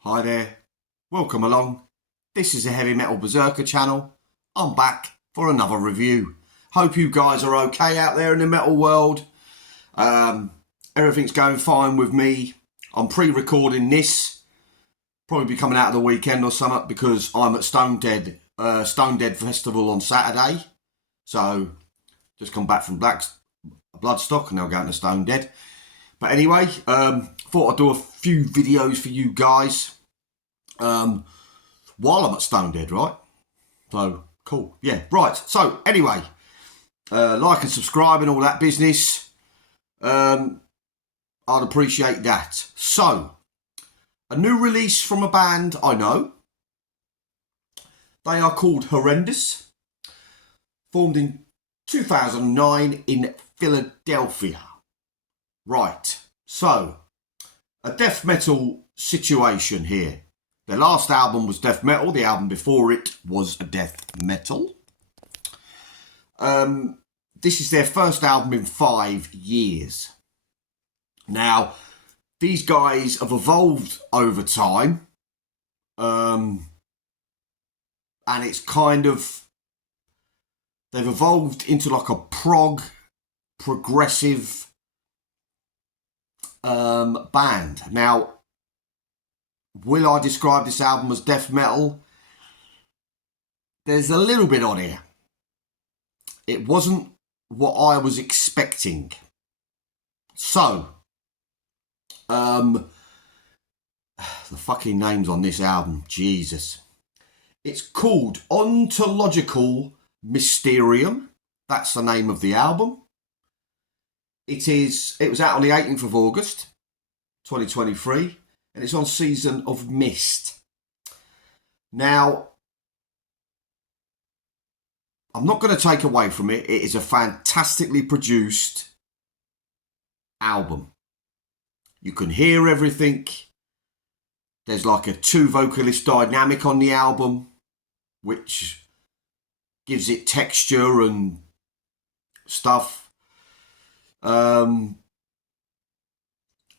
Hi there, welcome along. This is a Heavy Metal Berserker channel. I'm back for another review. Hope you guys are okay out there in the metal world. Everything's going fine with me. I'm pre-recording this. Probably be coming out of the weekend or something because I'm at Stone Dead Festival on Saturday. So, just come back from Bloodstock and now going to Stone Dead. But anyway, thought I'd do a few videos for you guys while I'm at Stone Dead, right? So, cool. Yeah, right. So, anyway, like and subscribe and all that business. I'd appreciate that. So, a new release from a band I know. They are called Horrendous. Formed in 2009 in Philadelphia. Right, so, a death metal situation here. Their last album was death metal. The album before it was a death metal. This is their first album in 5 years. Now, these guys have evolved over time. And it's kind of... They've evolved into like a progressive band. Now, will I describe this album as death metal? There's a little bit on here. It wasn't what I was expecting. So, the fucking names on this album, Jesus. It's called Ontological Mysterium. That's the name of the album. It was out on the 18th of August, 2023, and it's on Season of Mist. Now, I'm not going to take away from it. It is a fantastically produced album. You can hear everything. There's like a 2 vocalist dynamic on the album, which gives it texture and stuff.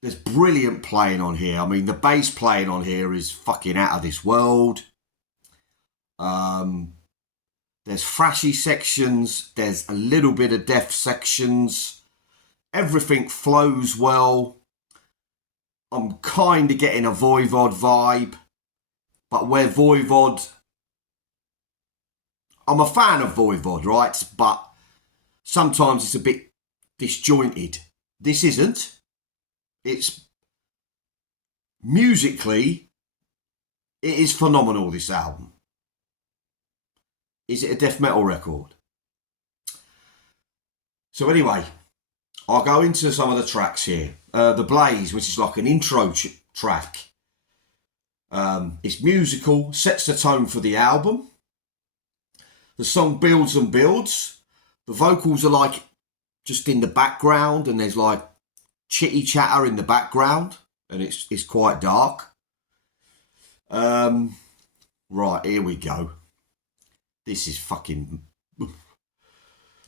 There's brilliant playing on here. I mean, the bass playing on here is fucking out of this world. There's thrashy sections. There's a little bit of death sections. Everything flows well. I'm kind of getting a Voivod vibe. But where Voivod... I'm a fan of Voivod, right? But sometimes it's a bit disjointed. This isn't. It's... Musically, it is phenomenal, this album. Is it a death metal record? So anyway, I'll go into some of the tracks here. The Blaze, which is like an intro track. It's musical, sets the tone for the album. The song builds and builds. The vocals are like just in the background and there's like chitty chatter in the background and it's quite dark. Right, here we go. This is fucking...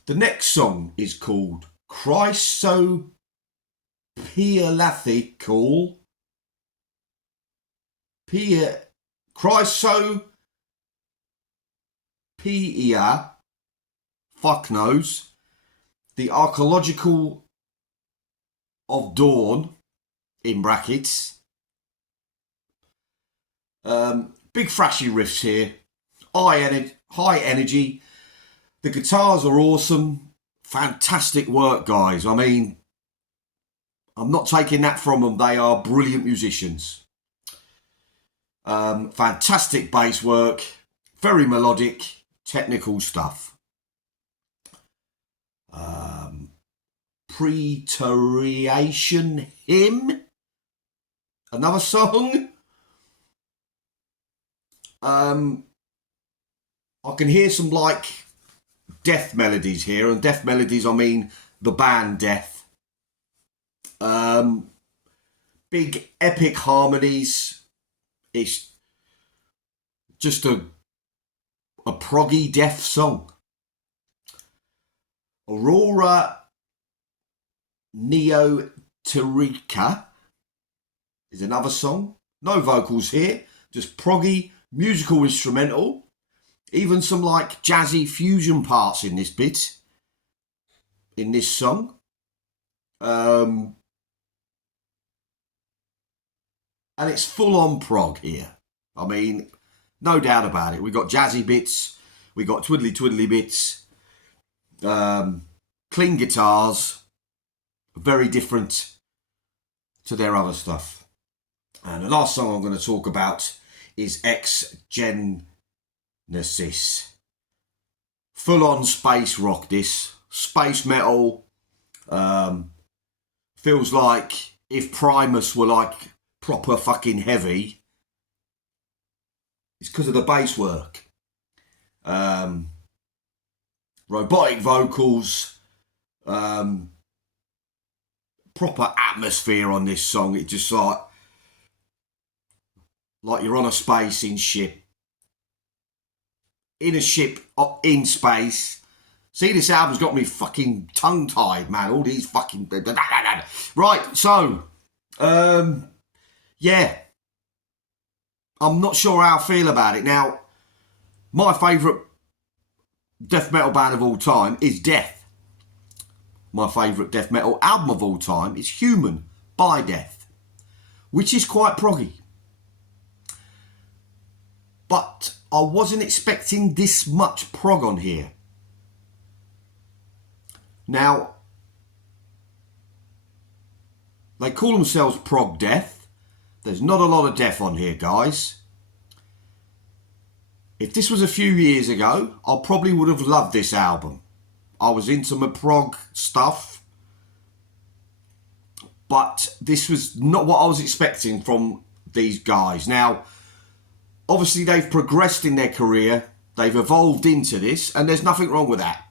The next song is called Chrysopelathical... Chrysopeia... Fuck knows. The Archaeological of Dawn, in brackets. Big thrashy riffs here. High energy. The guitars are awesome. Fantastic work, guys. I mean, I'm not taking that from them. They are brilliant musicians. Fantastic bass work. Very melodic, technical stuff. Preteriation Hymn. Another song. I can hear some like death melodies here, and death melodies I mean the band Death. Big epic harmonies. It's just a proggy death song. Aurora Neoterica is another song. No vocals here, just proggy, musical instrumental. Even some like jazzy fusion parts in this bit, in this song. And it's full on prog here. I mean, no doubt about it. We've got jazzy bits, we've got twiddly bits, clean guitars, very different to their other stuff. And the last song I'm going to talk about is Ex Genesis. Full on space rock, this. Space metal. Feels like if Primus were like proper fucking heavy, it's because of the bass work. Robotic vocals, proper atmosphere on this song. It just like you're on a spacing ship. In a ship in space. See, this album's got me fucking tongue-tied, man. All these fucking... Right, so... yeah. I'm not sure how I feel about it. Now, my favourite death metal band of all time is Death. My favourite death metal album of all time is Human by Death, which is quite proggy. But I wasn't expecting this much prog on here. Now, they call themselves Prog Death. There's not a lot of death on here, guys. If this was a few years ago, I probably would have loved this album. I was into my prog stuff. But this was not what I was expecting from these guys. Now, obviously they've progressed in their career. They've evolved into this, and there's nothing wrong with that.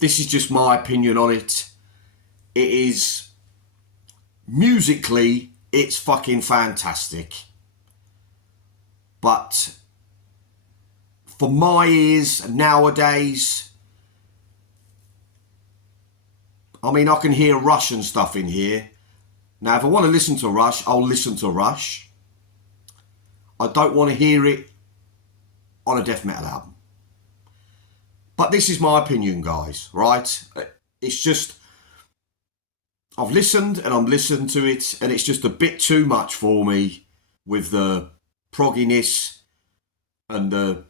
This is just my opinion on it. It is, musically, it's fucking fantastic. But for my ears nowadays, I mean, I can hear Russian stuff in here. Now, if I want to listen to Rush, I'll listen to Rush. I don't want to hear it on a death metal album. But this is my opinion, guys, right? It's just, I've listened and I'm listening to it, and it's just a bit too much for me with the progginess and the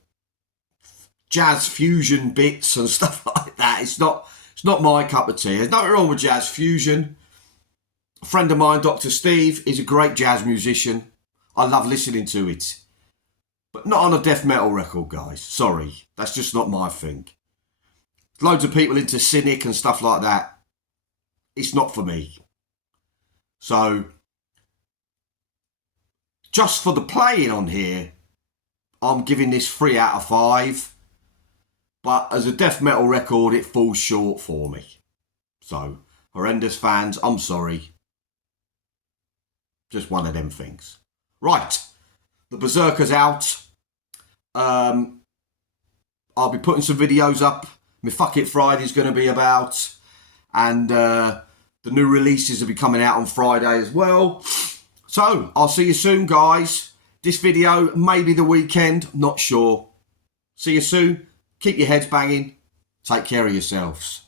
jazz fusion bits and stuff like that. It's not my cup of tea. There's nothing wrong with jazz fusion. A friend of mine, Dr. Steve, is a great jazz musician. I love listening to it. But not on a death metal record, guys. Sorry. That's just not my thing. Loads of people into Cynic and stuff like that. It's not for me. So, just for the playing on here, I'm giving this 3 out of 5. But as a death metal record, it falls short for me. So, Horrendous fans, I'm sorry. Just one of them things. Right. The Berserker's out. I'll be putting some videos up. My Fuck It Friday's going to be about. And the new releases will be coming out on Friday as well. So, I'll see you soon, guys. This video, maybe the weekend. Not sure. See you soon. Keep your heads banging. Take care of yourselves.